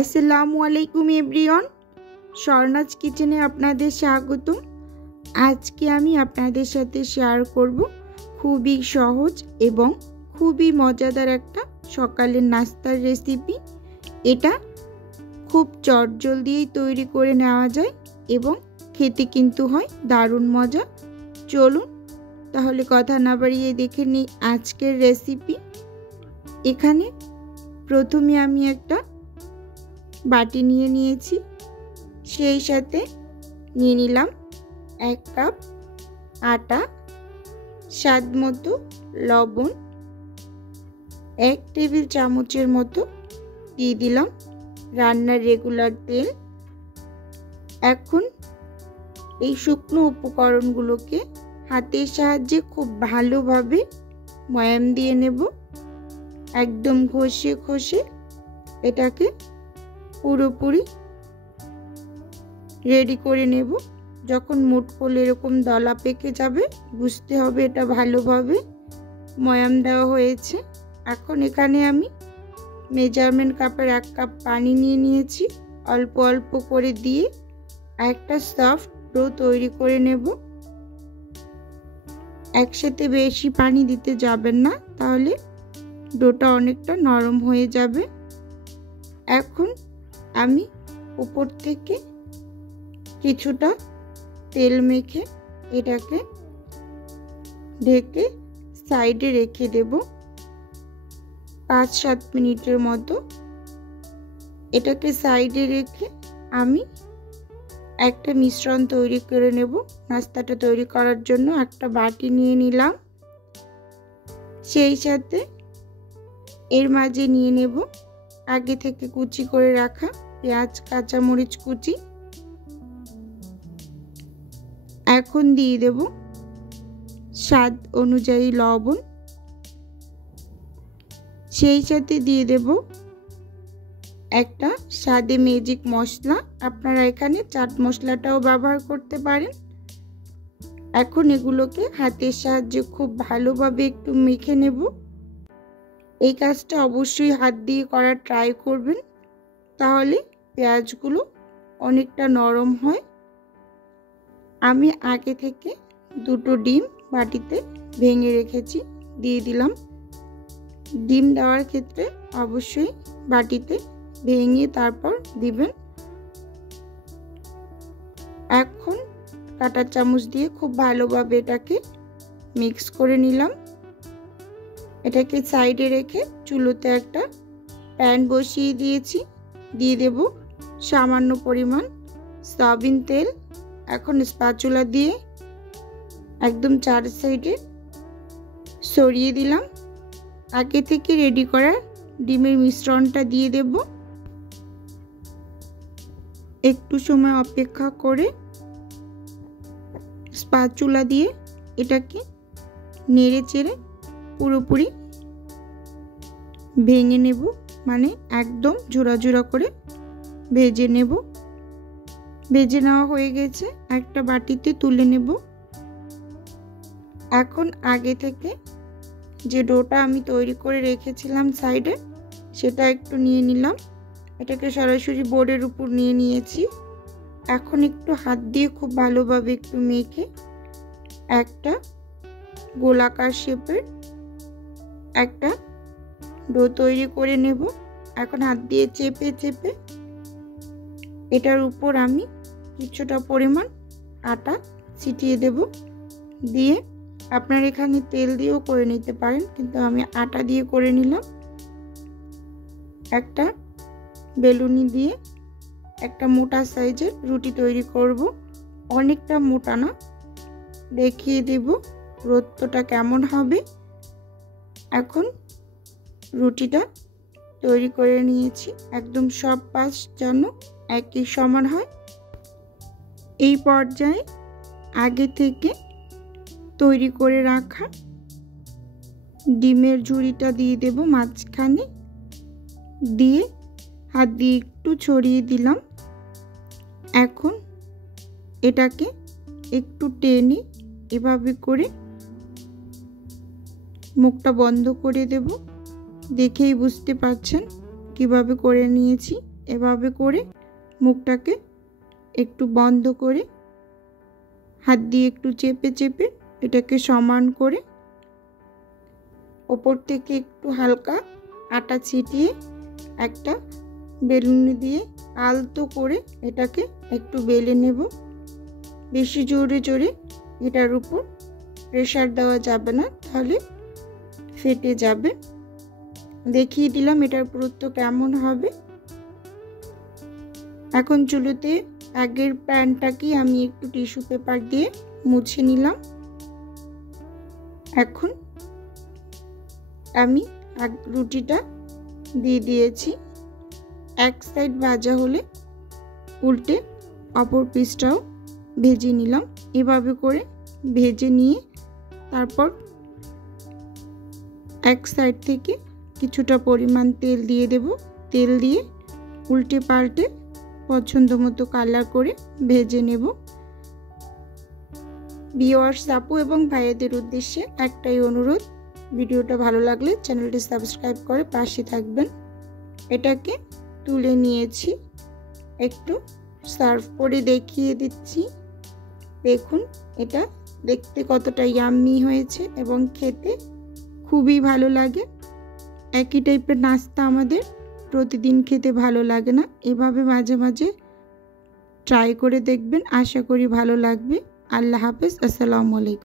আসসালামু আলাইকুম এভরিওয়ান, স্বর্ণাজ কিচেনে আপনাদের স্বাগতম। আজকে আমি আপনাদের সাথে শেয়ার করব খুবই সহজ এবং খুবই মজাদার একটা সকালের নাস্তার রেসিপি। এটা খুব চটজলদিই তৈরি করে নেওয়া যায় এবং খেতে কিন্তু হয় দারুণ মজা। চলুন তাহলে কথা না বাড়িয়ে দেখে নিই আজকের রেসিপি। এখানে প্রথমে আমি একটা বাটি নিয়ে নিয়েছি, সেই সাথে নিয়ে নিলাম 1 কাপ আটা, স্বাদ মতো লবণ, 1 টেবিল চামচের মতো দিয়ে দিলাম রান্নার রেগুলার তেল। এখন এই শুকনো উপকরণগুলোকে হাতের সাহায্যে খুব ভালোভাবে ময়াম দিয়ে নেব। একদম ঘষে ঘষে এটাকে পুরোপুরি রেডি করে নেব। যখন মুঠ করলে এরকম দলা পেকে যাবে বুঝতে হবে এটা ভালোভাবে ময়াম দেওয়া হয়েছে। এখন এখানে আমি মেজারমেন্ট কাপের 1 কাপ পানি নিয়ে নিয়েছি, অল্প অল্প করে দিয়ে একটা সফট ডো তৈরি করে নেব। একসাথে বেশি পানি দিতে যাবেন না, তাহলে ডোটা অনেকটা নরম হয়ে যাবে। এখন আমি উপর থেকে কিছুটা তেল মেখে এটাকে ঢেকে সাইডে রেখে দেব 5-7 মিনিটের মতো। এটাকে সাইডে রেখে আমি একটা মিশ্রণ তৈরি করে নেব। নাস্তাটা তৈরি করার জন্য একটা বাটি নিয়ে নিলাম, সেই সাথে এর মাঝে নিয়ে নেব আগে থেকে কুচি করে রাখা পেঁয়াজ, কাঁচামরিচ কুচি। এখন দিয়ে দেব স্বাদ অনুযায়ী লবণ, সেই সাথে দিয়ে দেব একটা স্বাদে ম্যাজিক মশলা। আপনারা এখানে চাট মশলাটাও ব্যবহার করতে পারেন। এখন এগুলোকে হাতের সাহায্যে খুব ভালোভাবে একটু মেখে নেব। এই কাজটা অবশ্যই হাত দিয়ে করার ট্রাই করবেন, তাহলে পেঁয়াজগুলো অনেকটা নরম হয়। আমি আগে থেকে 2টো ডিম বাটিতে ভেঙে রেখেছি, দিয়ে দিলাম। ডিম দেওয়ার ক্ষেত্রে অবশ্যই বাটিতে ভেঙে তারপর দিবেন। এখন কাঁটা চামচ দিয়ে খুব ভালোভাবে এটাকে মিক্স করে নিলাম। এটাকে সাইডে রেখে চুলোতে একটা প্যান বসিয়ে দিয়েছি, দিয়ে দেব সামান্য পরিমাণ সয়াবিন তেল। এখন স্প্যাচুলা দিয়ে একদম 4 সাইডে সরিয়ে দিলাম। আগে থেকে রেডি করা ডিমের মিশ্রণটা দিয়ে দেব। একটু সময় অপেক্ষা করে স্প্যাচুলা দিয়ে এটাকে নেড়ে চেড়ে পুরোপুরি ভেঙে নেব, মানে একদম ঝোড়া ঝোড়া করে ভেজে নেব। ভেজে নেওয়া হয়ে গেছে, একটা বাটিতে তুলে নেব। এখন আগে থেকে যে ডোটা আমি তৈরি করে রেখেছিলাম সাইডে, সেটা একটু নিয়ে নিলাম। এটাকে সরাসরি বোর্ডের উপর নিয়ে নিয়েছি। এখন একটু হাত দিয়ে খুব ভালোভাবে একটু মেখে একটা গোলাকার শেপের একটা ডো তৈরি করে নেব। এখন হাত দিয়ে চেপে চেপে এটার উপর আমি কিছুটা পরিমাণ আটা ছিটিয়ে দেব। দিয়ে আপনার এখানে তেল দিয়েও করে নিতে পারেন, কিন্তু আমি আটা দিয়ে করে নিলাম। একটা বেলুনি দিয়ে একটা মোটা সাইজের রুটি তৈরি করব, অনেকটা মোটা না, দেখিয়ে দেব রোদটা কেমন হবে। এখন রুটিটা তৈরি করে নিয়েছি, একদম সব পাশ যেন একই সমান হয়। এই পর্যায়ে আগে থেকে তৈরি করে রাখা ডিমের ঝুড়িটা দিয়ে দেব মাঝখানে, দিয়ে হাত দিয়ে একটু ছড়িয়ে দিলাম। এখন এটাকে একটু টেনে এভাবে করে মুখটা বন্ধ করে দেব। দেখেই বুঝতে পারছেন কিভাবে করে নিয়েছি। এভাবে করে মুখটাকে একটু বন্ধ করে হাত দিয়ে একটু চেপে চেপে এটাকে সমান করে ওপর থেকে একটু হালকা আটা ছিটিয়ে একটা বেলুনি দিয়ে আলতো করে এটাকে একটু বেলে নেব। বেশি জোরে জোরে এটার উপর প্রেসার দেওয়া যাবে না, তাহলে ফেটে যাবে। দেখিয়ে দিলাম এটার পুরুত্ব কেমন হবে। এখন চুলোতে আগের প্যানটাকে আমি একটু টিস্যু পেপার দিয়ে মুছে নিলাম। এখন আমি রুটিটা দিয়ে দিয়েছি। এক সাইড ভাজা হলে উল্টে অপর পিসটাও ভেজে নিলাম। এভাবে করে ভেজে নিয়ে তারপর এক সাইড থেকে কিছুটা পরিমাণ তেল দিয়ে দেব। তেল দিয়ে উল্টে পাল্টে পছন্দ মতো কালার করে ভেজে নেব। ভিউয়ার্স, আপু এবং ভাইয়াদের উদ্দেশ্যে একটাই অনুরোধ, ভিডিওটা ভালো লাগলে চ্যানেলটি সাবস্ক্রাইব করে পাশে থাকবেন। এটাকে তুলে নিয়েছি, একটু সার্ভ করে দেখিয়ে দিচ্ছি। দেখুন এটা দেখতে কতটা ইয়াম্মি হয়েছে এবং খেতে খুবই ভালো লাগে। একই টাইপের নাস্তা আমাদের প্রতিদিন খেতে ভালো লাগে না, এভাবে মাঝে মাঝে ট্রাই করে দেখবেন, আশা করি ভালো লাগবে। আল্লাহ হাফেজ, আসসালামু আলাইকুম।